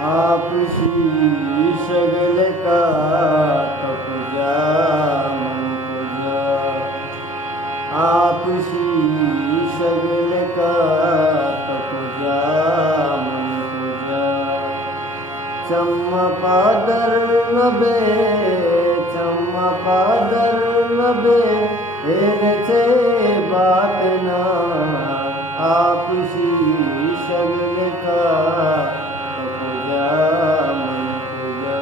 आप शीशगल का तपुजा मन पूजा। आप शीशगल का तपुजा मन पूजा। चम्मा पादर नबे चम्मा पादर नबे चे बात ना। आप शीशगल का तपुजा मन पूजा।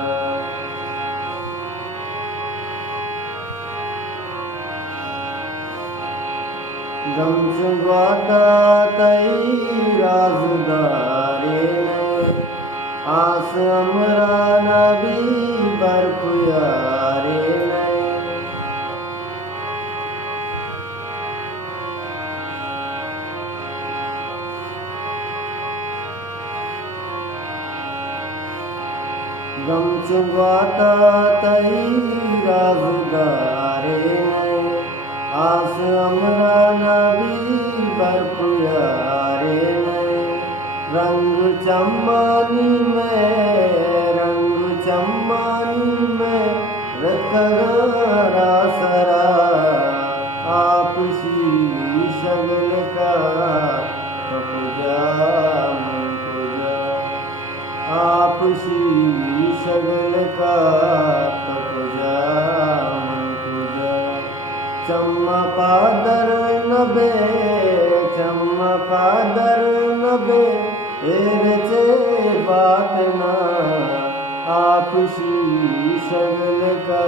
गमचुगाता तई राजदारे आस अमरा नबी बरपुयारे गमचुगाता तई राजदारे आस अमरा नबी बरपुयारे रंग चम्मानी में रतगरा सरा। आप शीशगल का तपुजा मन पूजा। आप शीशगल का तपुजा मन पूजा। चम्मा पादर नबे चम्मा पादर नबे चे बात ना। आप शीशगल का